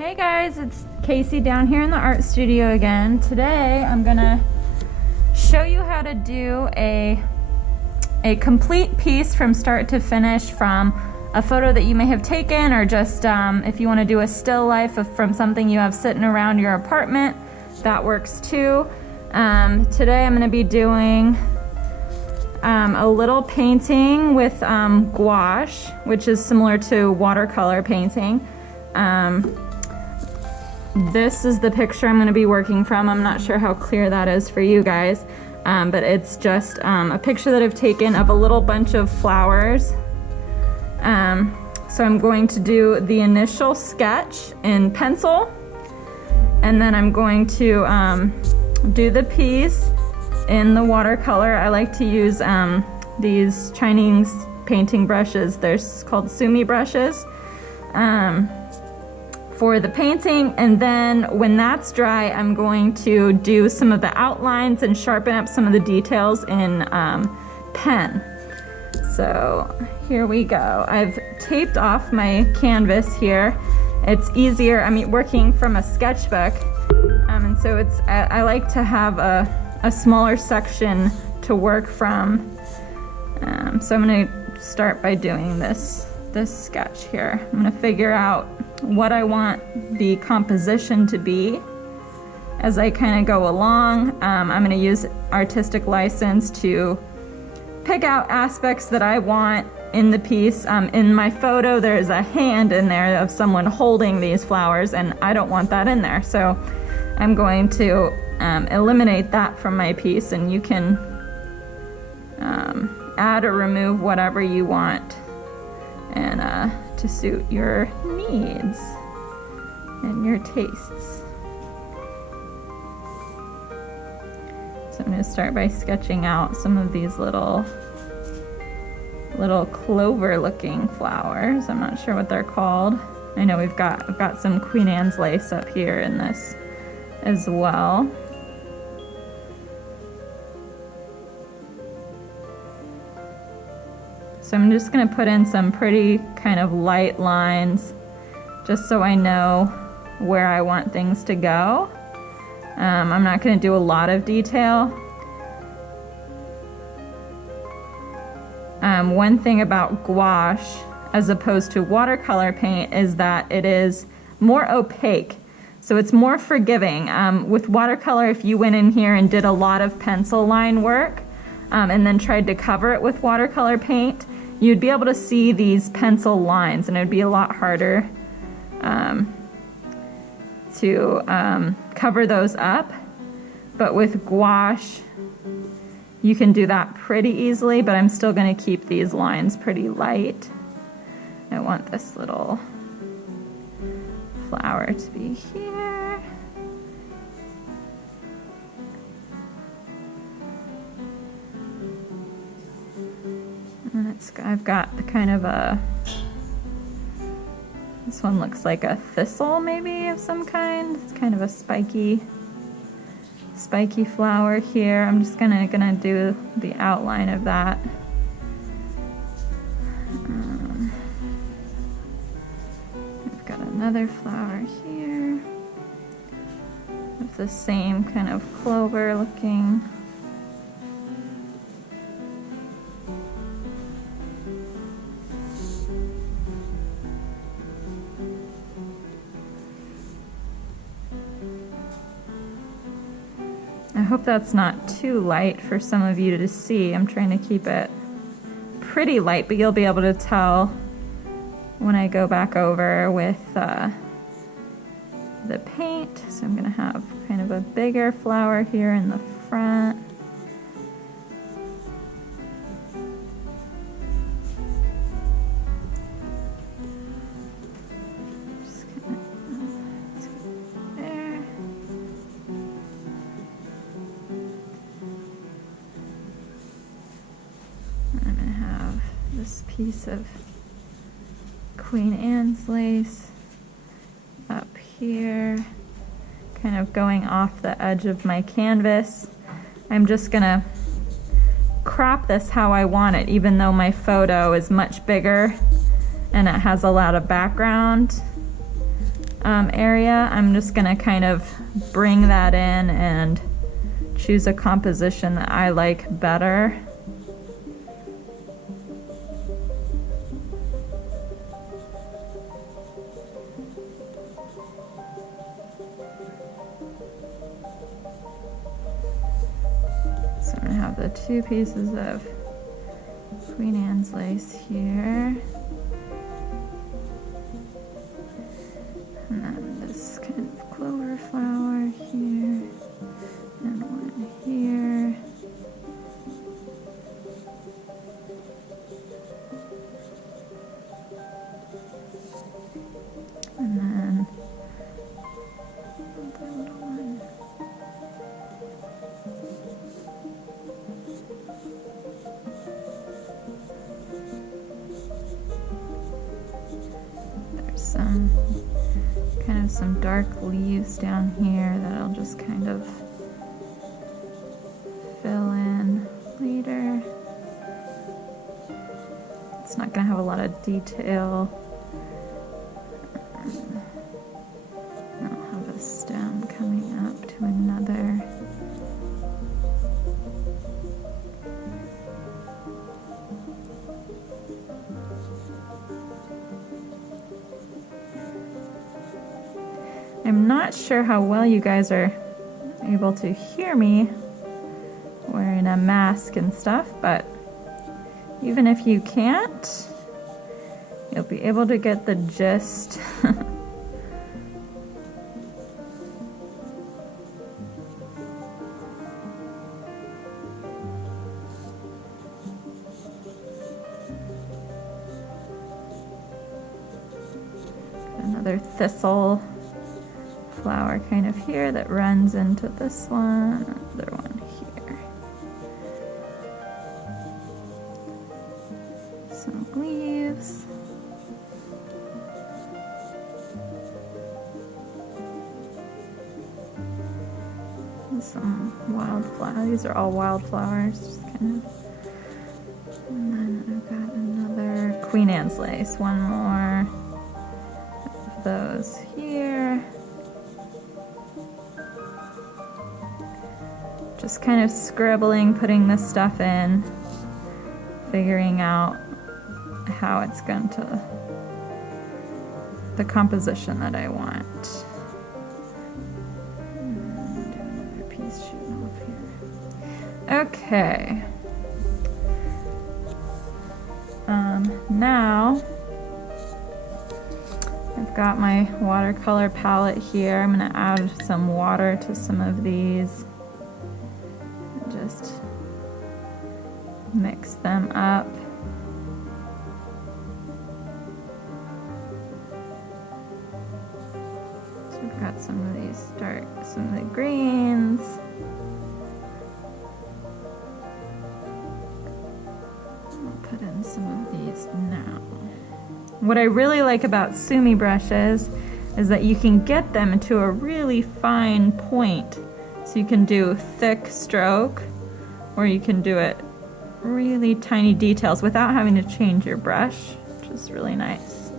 Hey guys, it's Casey down here in the art studio again. Today I'm gonna show you how to do a complete piece from start to finish from a photo that you may have taken, or just if you want to do a still life from something you have sitting around your apartment, that works too. Today I'm going to be doing a little painting with gouache, which is similar to watercolor painting. This is the picture I'm going to be working from. I'm not sure how clear that is for you guys, but it's just a picture that I've taken of a little bunch of flowers. So I'm going to do the initial sketch in pencil, and then I'm going to do the piece in the watercolor. I like to use these Chinese painting brushes. They're called Sumi brushes for the painting, and then when that's dry, I'm going to do some of the outlines and sharpen up some of the details in pen. So here we go. I've taped off my canvas here. It's easier, I mean, working from a sketchbook, and so I like to have a smaller section to work from. So I'm going to start by doing this sketch here. I'm going to figure out what I want the composition to be as I kind of go along. I'm going to use artistic license to pick out aspects that I want in the piece. In my photo, there's a hand in there of someone holding these flowers, and I don't want that in there. So I'm going to eliminate that from my piece, and you can add or remove whatever you want and to suit your needs and your tastes. So I'm going to start by sketching out some of these little clover looking flowers. I'm not sure what they're called. I know I've got some Queen Anne's lace up here in this as well. So I'm just going to put in some pretty kind of light lines just so I know where I want things to go. I'm not going to do a lot of detail. One thing about gouache as opposed to watercolor paint is that it is more opaque, so it's more forgiving. With watercolor, if you went in here and did a lot of pencil line work and then tried to cover it with watercolor paint, you'd be able to see these pencil lines, and it would be a lot harder to cover those up. But with gouache, you can do that pretty easily, but I'm still going to keep these lines pretty light. I want this little flower to be here. And I've got the kind of this one looks like a thistle maybe of some kind. It's kind of a spiky flower here. I'm just gonna do the outline of that. I've got another flower here with the same kind of clover looking. I hope that's not too light for some of you to see. I'm trying to keep it pretty light, but you'll be able to tell when I go back over with the paint. So I'm going to have kind of a bigger flower here in the front. This piece of Queen Anne's lace up here, kind of going off the edge of my canvas. I'm just gonna crop this how I want it, even though my photo is much bigger and it has a lot of background. area, I'm just gonna kind of bring that in and choose a composition that I like better. So I'm gonna have the 2 pieces of Queen Anne's lace here. And then this kind of clover flower here, and one here. And then the little one. There's some dark leaves down here that I'll just kind of fill in later. It's not going to have a lot of detail. I'll have a stem coming up to another. I'm not sure how well you guys are able to hear me wearing a mask and stuff, but even if you can't, you'll be able to get the gist. Another thistle flower kind of here that runs into this one, another one here. Some leaves. And some wildflower. These are all wildflowers, just kind of. And then I've got another Queen Anne's lace, one more of those here. Just kind of scribbling, putting this stuff in, figuring out how it's going to, the composition that I want. And another piece shooting off here. Okay. Now I've got my watercolor palette here. I'm going to add some water to some of these. Just mix them up. So we've got some of these some of the greens. I'll put in some of these now. What I really like about Sumi brushes is that you can get them to a really fine point. So you can do thick stroke, or you can do it really tiny details without having to change your brush, which is really nice.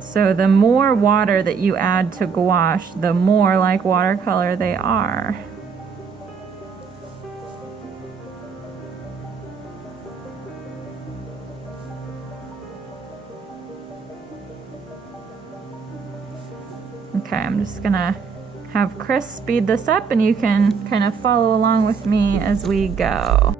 So the more water that you add to gouache, the more like watercolor they are. Okay, I'm just gonna have Chris speed this up and you can kind of follow along with me as we go.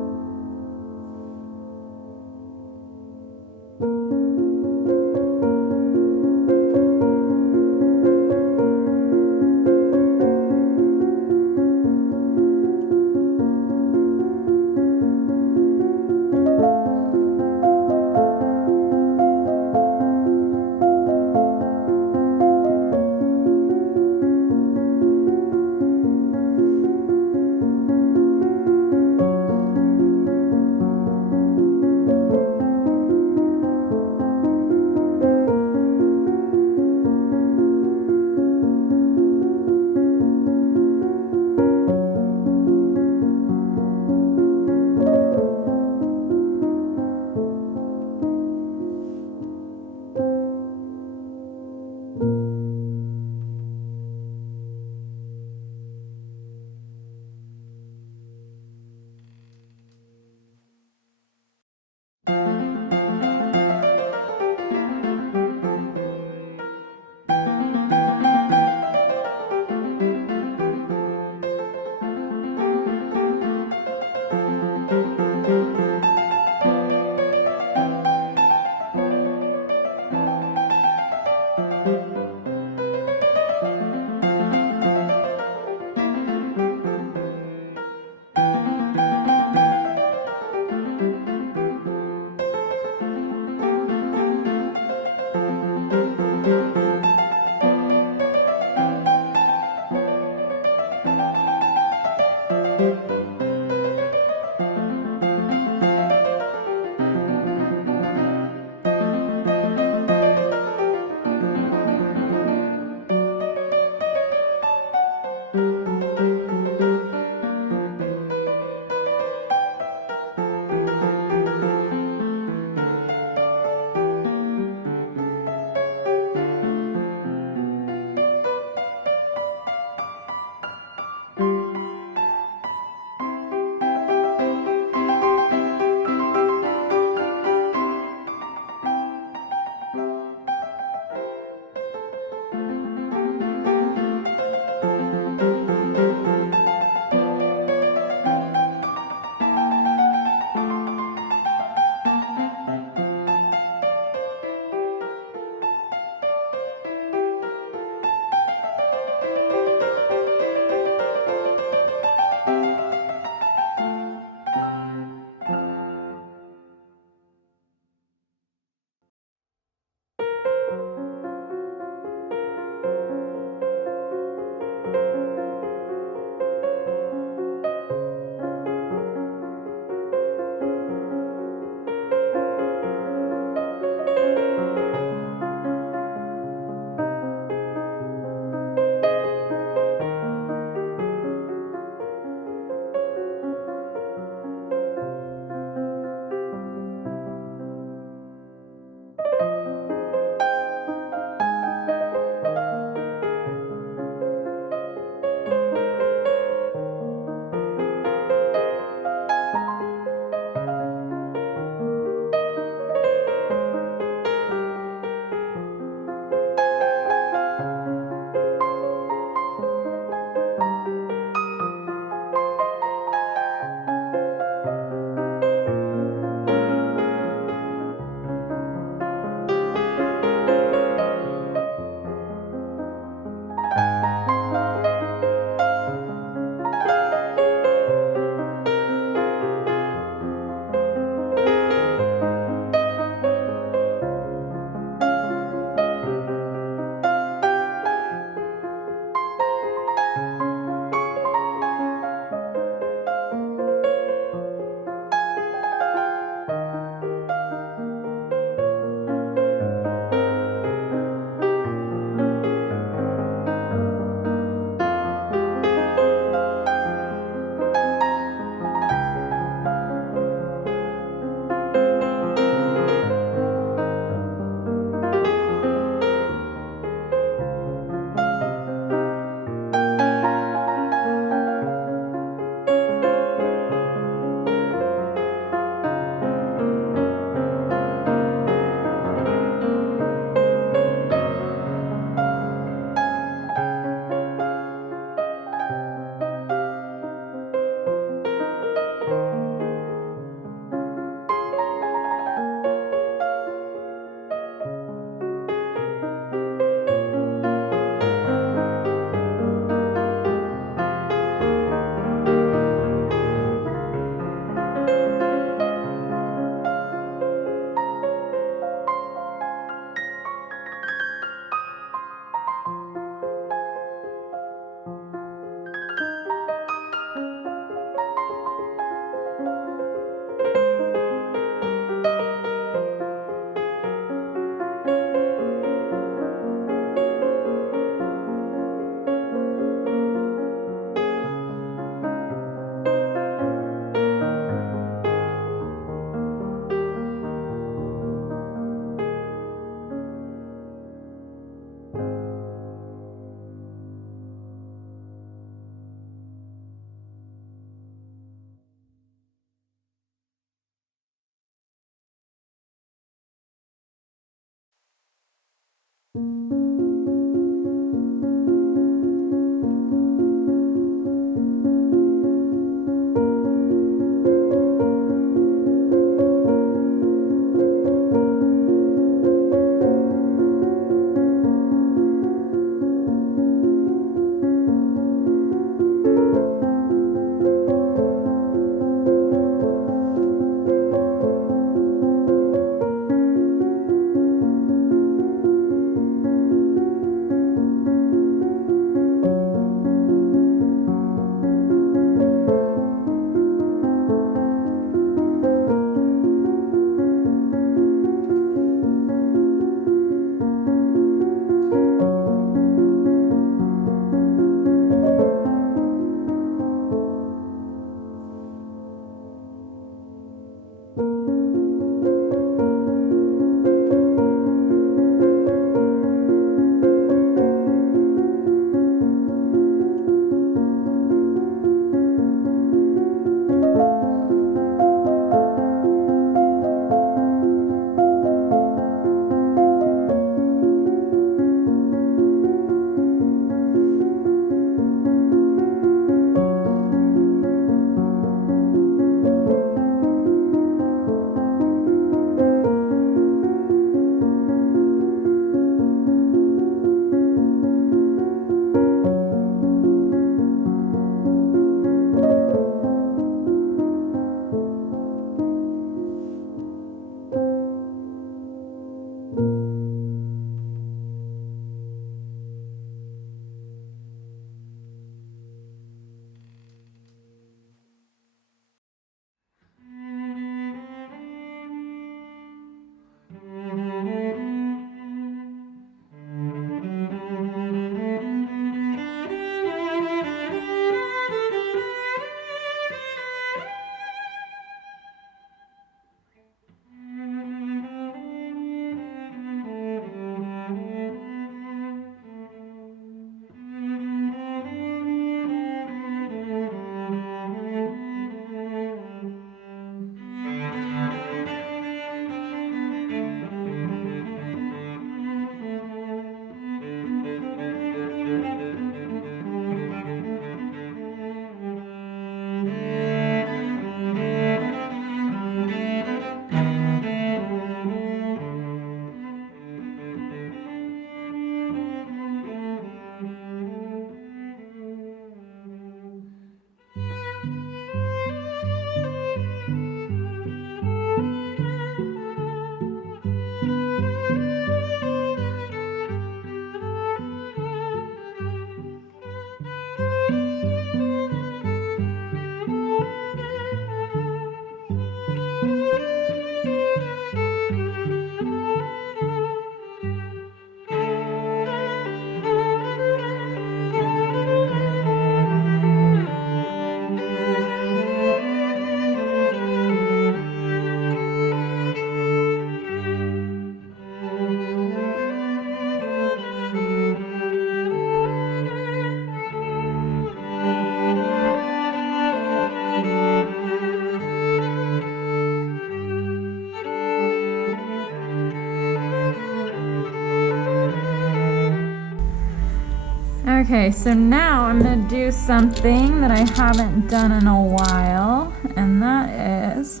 Okay, so now I'm gonna do something that I haven't done in a while, and that is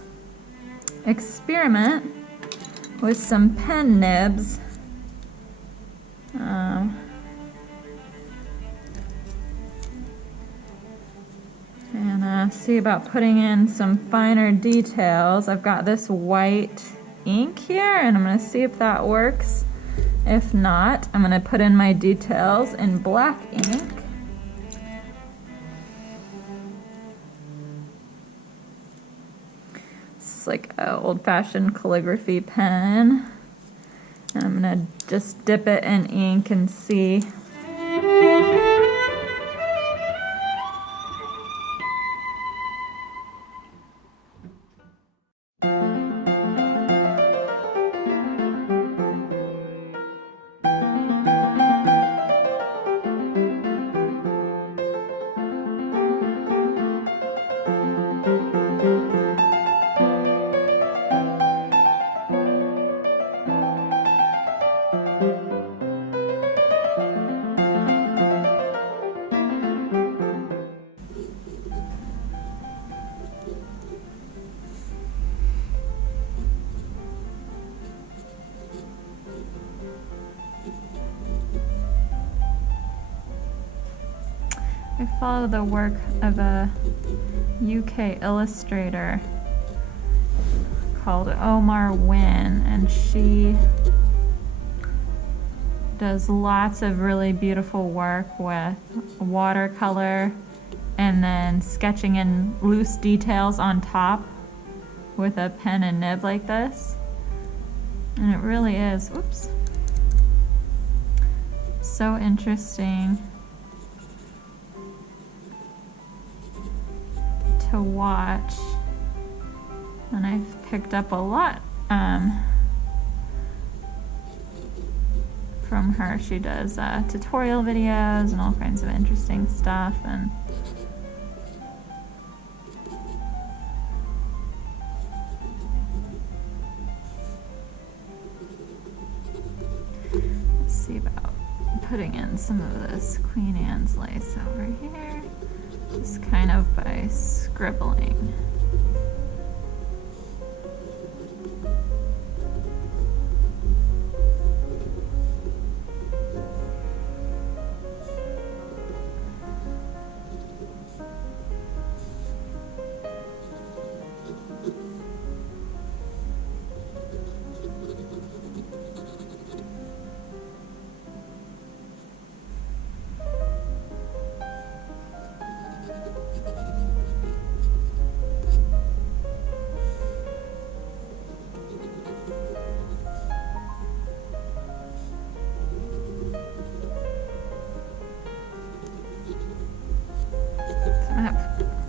experiment with some pen nibs. And see about putting in some finer details. I've got this white ink here, and I'm gonna see if that works. If not, I'm gonna put in my details in black ink. It's like an old-fashioned calligraphy pen. And I'm gonna just dip it in ink and see. I follow the work of a UK illustrator called Omar Wynne, and she does lots of really beautiful work with watercolor and then sketching in loose details on top with a pen and nib like this. And it really is, oops, so interesting to watch. And I've picked up a lot from her. She does tutorial videos and all kinds of interesting stuff. And let's see about putting in some of this Queen Anne's lace over here, just kind of by scribbling.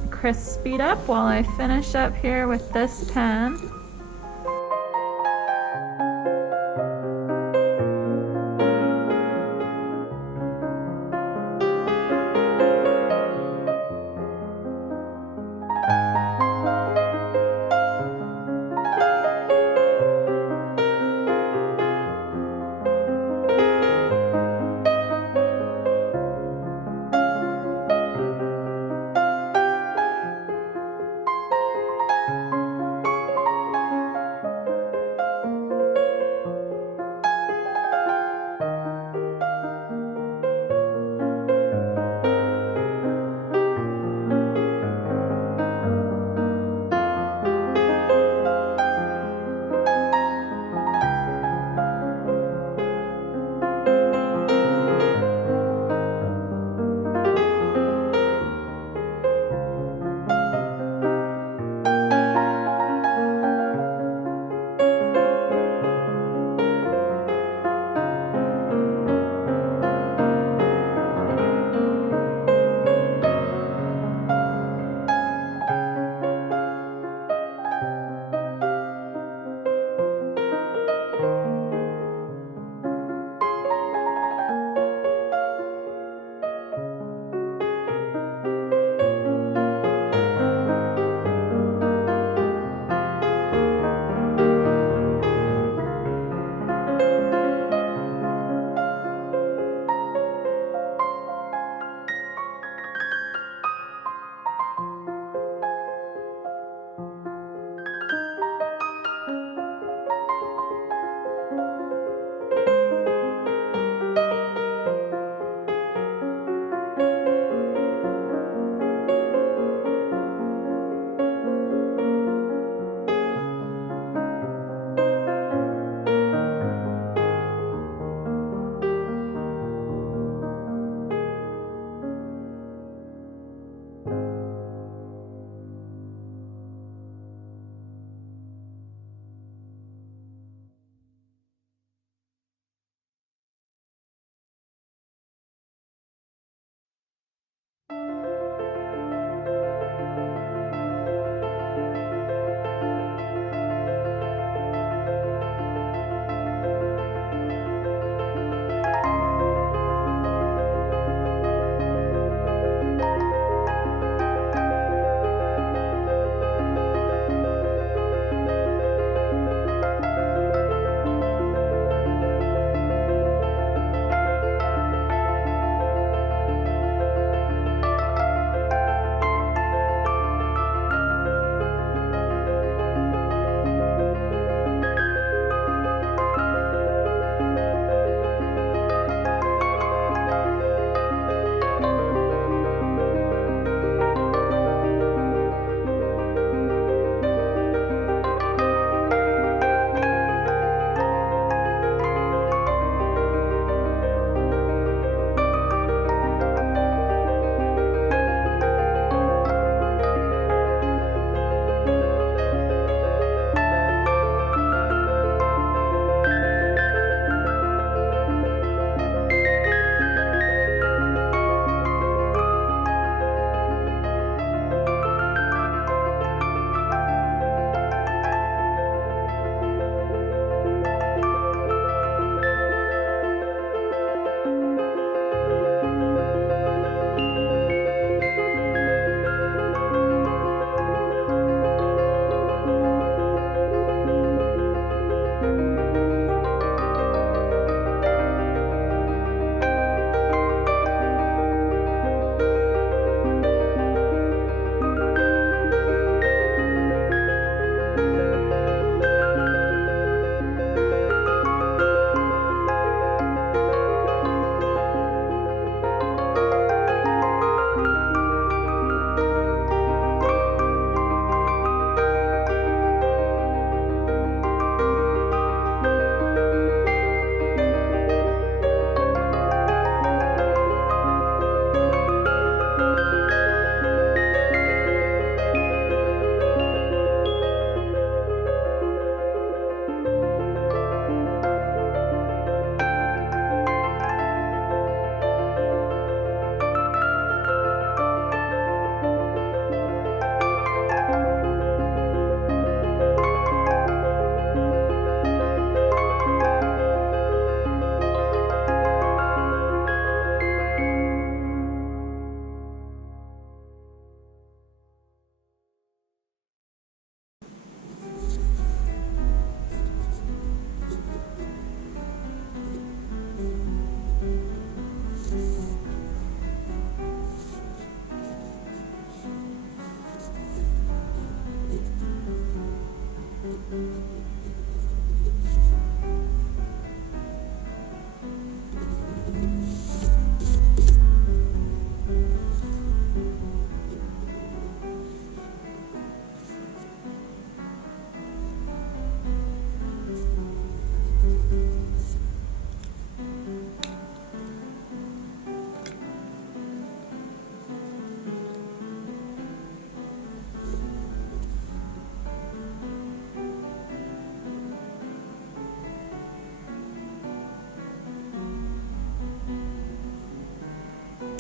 Chris speed up while I finish up here with this pen.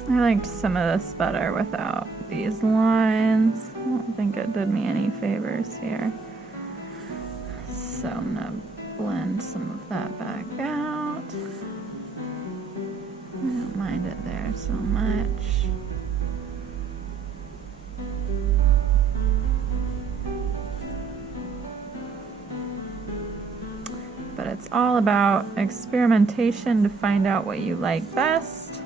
I liked some of this better without these lines. I don't think it did me any favors here. So I'm gonna blend some of that back out. I don't mind it there so much. But it's all about experimentation to find out what you like best.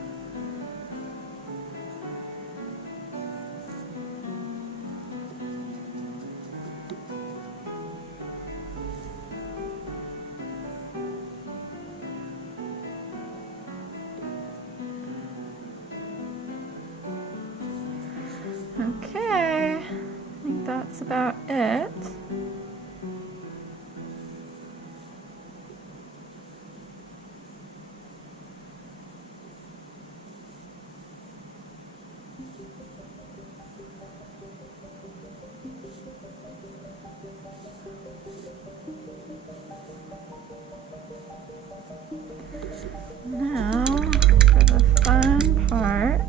Okay, I think that's about it. Now, for the fun part.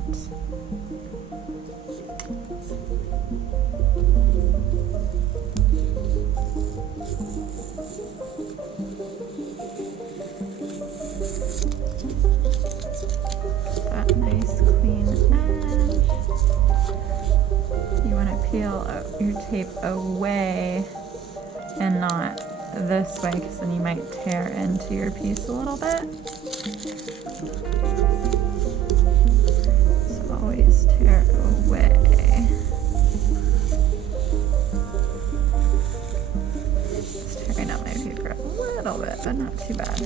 That nice clean edge. You want to peel your tape away and not this way, because then you might tear into your piece a little bit. So always tear away. Just tearing out my paper a little bit, but not too bad.